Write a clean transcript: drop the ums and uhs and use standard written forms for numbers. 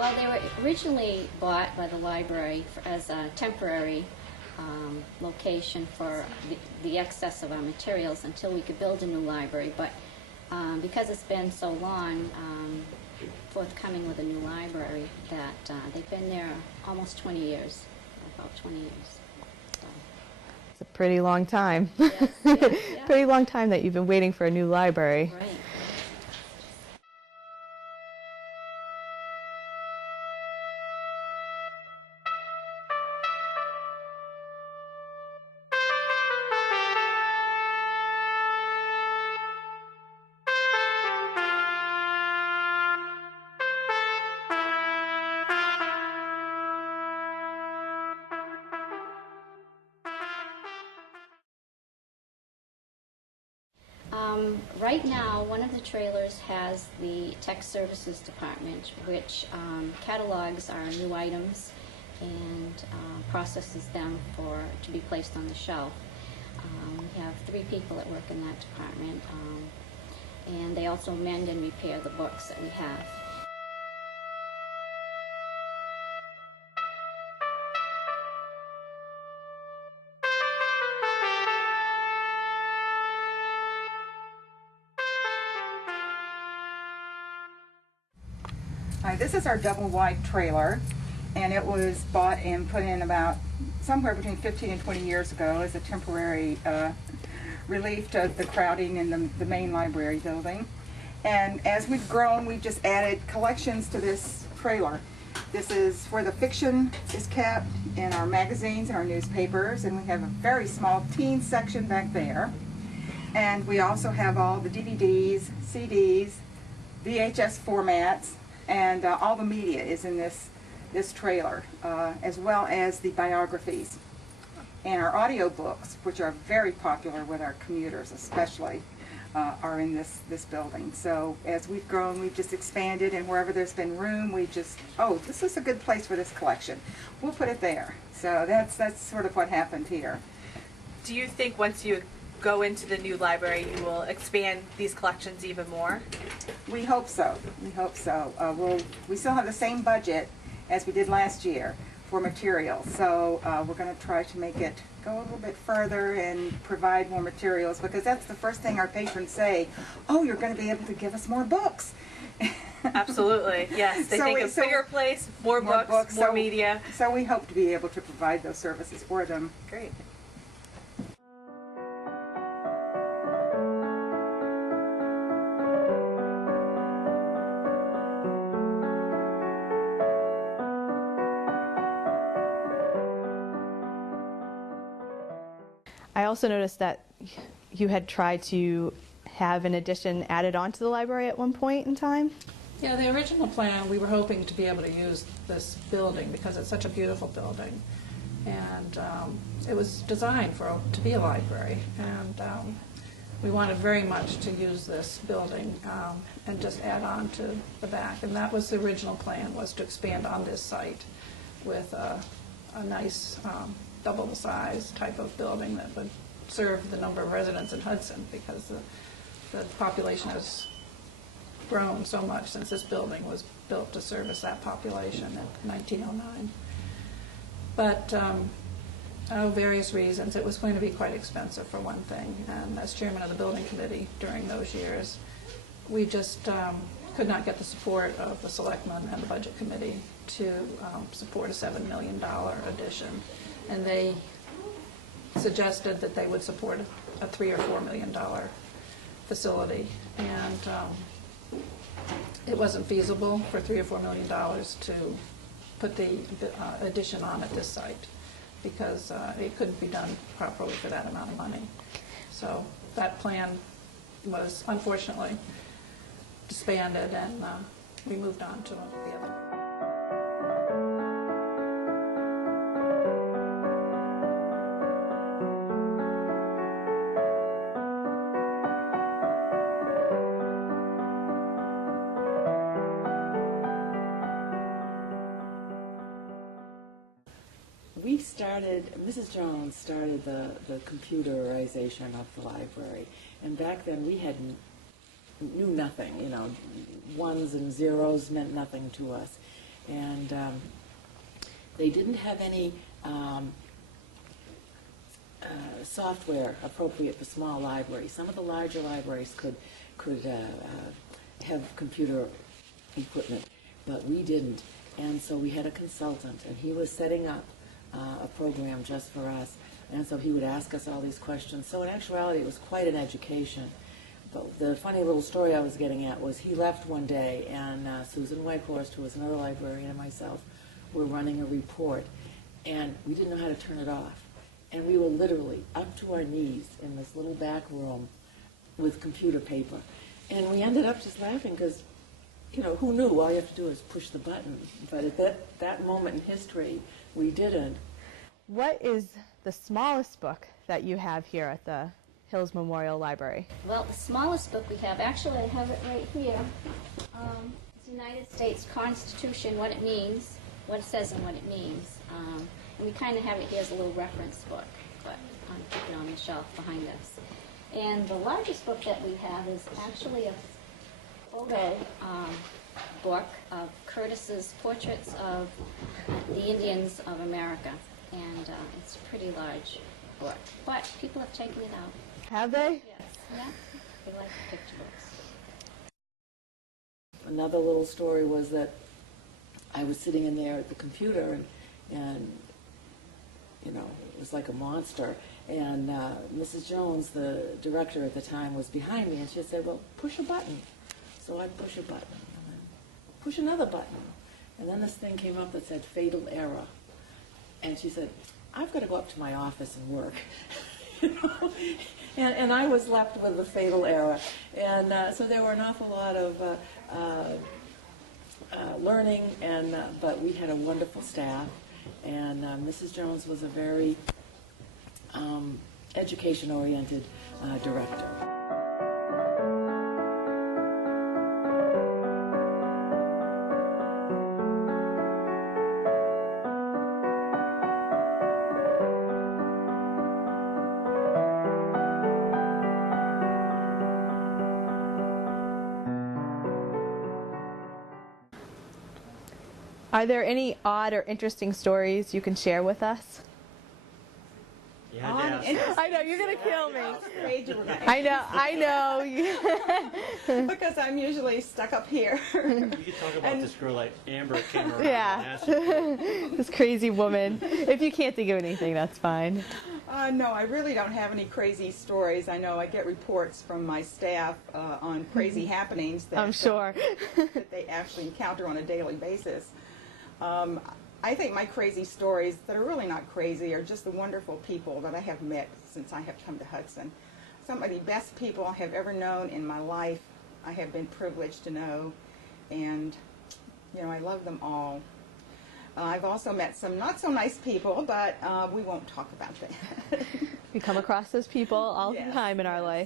Well, they were originally bought by the library as a temporary location for the excess of our materials until we could build a new library. But because it's been so long forthcoming with a new library, that they've been there almost 20 years, about 20 years. So. It's a pretty long time. Yes, yes, yes. Pretty long time that you've been waiting for a new library. Right. Right now, one of the trailers has the tech services department, which catalogs our new items and processes them to be placed on the shelf. We have 3 people that work in that department, and they also mend and repair the books that we have. Hi, this is our double wide trailer, and it was bought and put in about somewhere between 15 and 20 years ago as a temporary relief to the crowding in the main library building. And as we've grown, we've just added collections to this trailer. This is where the fiction is kept, and our magazines and our newspapers, and we have a very small teen section back there. And we also have all the DVDs, CDs, VHS formats, and all the media is in this trailer, as well as the biographies. And our audio books, which are very popular with our commuters especially, are in this building. So as we've grown, we've just expanded, and wherever there's been room, we just, oh, this is a good place for this collection. We'll put it there. So that's sort of what happened here. Do you think once you go into the new library, you will expand these collections even more? We hope so. We hope so. We still have the same budget as we did last year for materials, so we're going to try to make it go a little bit further and provide more materials, because that's the first thing our patrons say. Oh, you're going to be able to give us more books. Absolutely, yes. They think of bigger place, more books, more media. So we hope to be able to provide those services for them. Great. I also noticed that you had tried to have an addition added on to the library at one point in time. Yeah, the original plan, we were hoping to be able to use this building because it's such a beautiful building. And it was designed to be a library. And we wanted very much to use this building and just add on to the back. And that was the original plan, was to expand on this site with a nice double the size type of building that would serve the number of residents in Hudson, because the population has grown so much since this building was built to service that population in 1909. But various reasons, it was going to be quite expensive for one thing, and as chairman of the building committee during those years, we just could not get the support of the selectmen and the budget committee to support a $7 million addition. And they suggested that they would support a $3 or $4 million facility, and it wasn't feasible for $3 or $4 million to put the addition on at this site, because it couldn't be done properly for that amount of money. So that plan was unfortunately disbanded, and we moved on to the other. Mrs. Jones started the computerization of the library, and back then we knew nothing, ones and zeros meant nothing to us. And they didn't have any software appropriate for small libraries. Some of the larger libraries could have computer equipment, but we didn't. And so we had a consultant, and he was setting up a program just for us. And so he would ask us all these questions. So in actuality, it was quite an education. But the funny little story I was getting at was he left one day, and Susan Whitehorse, who was another librarian, and myself were running a report, and we didn't know how to turn it off. And we were literally up to our knees in this little back room with computer paper. And we ended up just laughing because, you know, who knew? All you have to do is push the button. But at that moment in history, we didn't. What is the smallest book that you have here at the Hills Memorial Library? Well, the smallest book we have, actually I have it right here. It's the United States Constitution, what it means, what it says and what it means. And we kind of have it here as a little reference book, but I'm keeping it on the shelf behind us. And the largest book that we have is actually a photo book of Curtis's portraits of the Indians of America. And it's a pretty large book, but people have taken it out. Have they? Yes, yeah, they like the picture books. Another little story was that I was sitting in there at the computer, and you know, it was like a monster. And Mrs. Jones, the director at the time, was behind me, and she said, well, push a button. So I'd push a button, and then push another button. And then this thing came up that said fatal error. And she said, I've got to go up to my office and work. You know? And I was left with the fatal error. And so there were an awful lot of learning, but we had a wonderful staff. And Mrs. Jones was a very education-oriented director. Are there any odd or interesting stories you can share with us? You had to ask. I know, you're going to kill me. Afraid you were gonna I know. because I'm usually stuck up here. You could talk about this girl like Amber came around Yeah. and asked you. This crazy woman. If you can't think of anything, that's fine. No, I really don't have any crazy stories. I know I get reports from my staff on crazy happenings that, I'm sure. that they actually encounter on a daily basis. I think my crazy stories that are really not crazy are just the wonderful people that I have met since I have come to Hudson. Some of the best people I have ever known in my life, I have been privileged to know, and you know, I love them all. I've also met some not so nice people, but we won't talk about that. We come across those people all the Yes. time in our life.